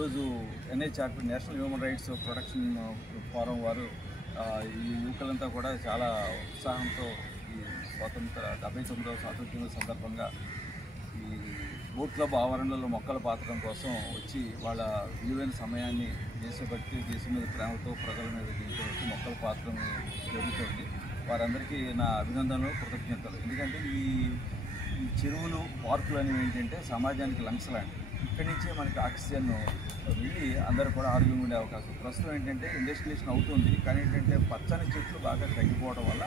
ఈరోజు NHRP national human rights protection forum వారు ఈ యువకులంతా కూడా చాలా ఉత్సాహంతో ఈ 79వ స్వాతంత్ర్యం సందర్భంగా ఈ బోట్ క్లబ్ ఆవరణలో మొక్కలు పాతడం కోసం వచ్చి వాళ్ళ విలువైన సమయాన్ని దేశభక్తి, దేశం మీద ప్రేమతో, ప్రజల మీద దీంతో వచ్చి మొక్కలు పాతడం జరుగుతుంది. వారందరికీ నా అభినందనలు, కృతజ్ఞతలు. ఎందుకంటే ఈ చెరువులు, పార్కులు అనేవి ఏంటంటే సమాజానికి లంగ్స్ లాంటి. ఇక్కడి నుంచే మనకి ఆక్సిజన్ వెళ్ళి అందరూ కూడా ఆరోగ్యంగా ఉండే అవకాశం. ప్రస్తుతం ఏంటంటే ఇండస్ట్రియలైజేషన్ అవుతుంది, కానీ ఏంటంటే పచ్చని చెట్లు బాగా తగ్గిపోవడం వల్ల,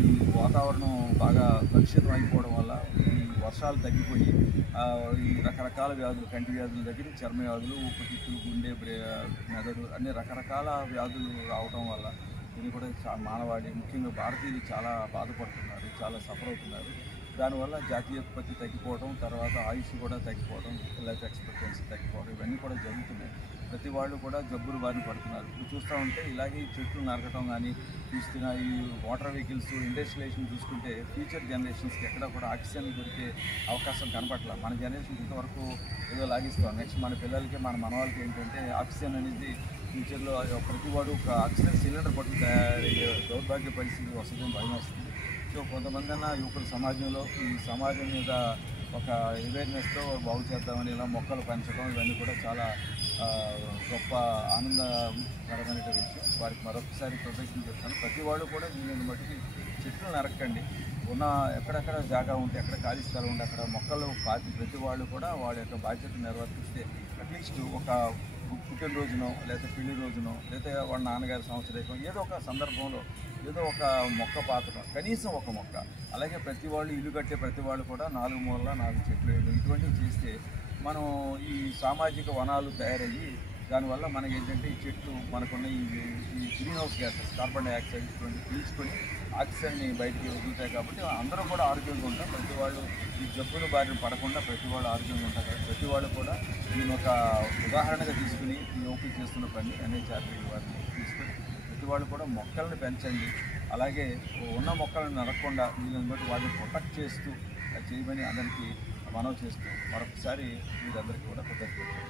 ఈ వాతావరణం బాగా కలుషితం అయిపోవడం వల్ల, ఈ వర్షాలు తగ్గిపోయి ఈ రకరకాల వ్యాధులు, కంటి వ్యాధుల దగ్గర చర్మ వ్యాధులు, ఊపిరితిత్తులు, గుండె, మెదడు అన్ని రకరకాల వ్యాధులు రావడం వల్ల ఇది కూడా మానవాళి, ముఖ్యంగా భారతీయులు చాలా బాధపడుతున్నారు, చాలా సఫర్ అవుతున్నారు. దానివల్ల జాతీయోత్పత్తి తగ్గిపోవడం, తర్వాత ఆయుష్ కూడా తగ్గిపోవడం, లైఫ్ ఎక్స్పెక్టెన్సీ తగ్గిపోవడం, ఇవన్నీ కూడా జరుగుతున్నాయి. ప్రతి వాళ్ళు కూడా జబ్బులు బారిన పడుతున్నారు. ఇప్పుడు చూస్తూ ఉంటే ఇలాగే ఈ చెట్లు నరకటం కానీ, చూస్తున్న ఈ వాటర్ వెహికల్స్, ఇండస్ట్రియలైజేషన్ చూసుకుంటే ఫ్యూచర్ జనరేషన్స్కి ఎక్కడ కూడా ఆక్సిజన్ దొరికే అవకాశం కనపట్ల. మన జనరేషన్ ఇంతవరకు ఏదో లాగిస్తాం. నెక్స్ట్ మన పిల్లలకి, మన మనవాళ్ళకి ఏంటంటే ఆక్సిజన్ అనేది ఫ్యూచర్లో ప్రతి వాడు ఒక ఆక్సిజన్ సిలిండర్ పట్టు తయారయ్యే దౌర్భాగ్య పరిస్థితి వస్తుందని భయం వస్తుంది. సో కొంతమంది అన్న యువకులు సమాజంలో ఈ సమాజం మీద ఒక అవేర్నెస్తో బాగు చేద్దామని ఇలా మొక్కలు పెంచడం, ఇవన్నీ కూడా చాలా గొప్ప ఆనందకరమైన విషయం. వారికి మరొకసారి కృతజ్ఞతలు చెప్తాను. ప్రతి వాళ్ళు కూడా వీళ్ళని మట్టికి చెట్లు నరక్కండి. ఉన్న ఎక్కడెక్కడ జాగా ఉంటే, ఎక్కడ ఖాళీ స్థలం ఉంటే అక్కడ మొక్కలు పాతి ప్రతి వాళ్ళు కూడా వాళ్ళ యొక్క బాధ్యతను నిర్వర్తిస్తే అట్లీస్ట్ ఒక పుట్టినరోజునో, లేదా పెళ్లి రోజునో, లేదా వాళ్ళ నాన్నగారి సంవత్సరం ఏదో ఒక సందర్భంలో ఏదో ఒక మొక్క పాతడం, కనీసం ఒక మొక్క. అలాగే ప్రతి వాళ్ళు ఇల్లు కట్టే ప్రతి వాళ్ళు కూడా 4 మూలల 4 చెట్లు వేయడం, ఇటువంటివి చేస్తే మనం ఈ సామాజిక వనాలు తయారయ్యి దానివల్ల మనకి ఏంటంటే ఈ చెట్లు మనకున్న ఈ green house gases, carbon dioxide ఇటువంటి పీల్చుకొని ఆక్సిజన్ని బయటికి వదులుతాయి. కాబట్టి అందరూ కూడా ఆరోగ్యంగా ఉంటారు. ప్రతి వాళ్ళు ఈ జబ్బుల బారిన పడకుండా ప్రతి వాళ్ళు ఆరోగ్యంగా ఉంటారు. కాబట్టి ప్రతి వాళ్ళు కూడా దీని ఒక ఉదాహరణగా తీసుకుని ఈ ఓపెన్ చేస్తున్న పని ఎన్హెచ్ఆర్పి వారిని తీసుకుని ప్రతి వాళ్ళు కూడా మొక్కలను పెంచండి. అలాగే ఉన్న మొక్కలను నరకకుండా వీళ్ళని బట్టి వాటిని ప్రొటెక్ట్ చేస్తూ చేయమని అందరికీ మనవి చేస్తూ మరొకసారి వీరందరికీ కూడా కృతజ్ఞతలు.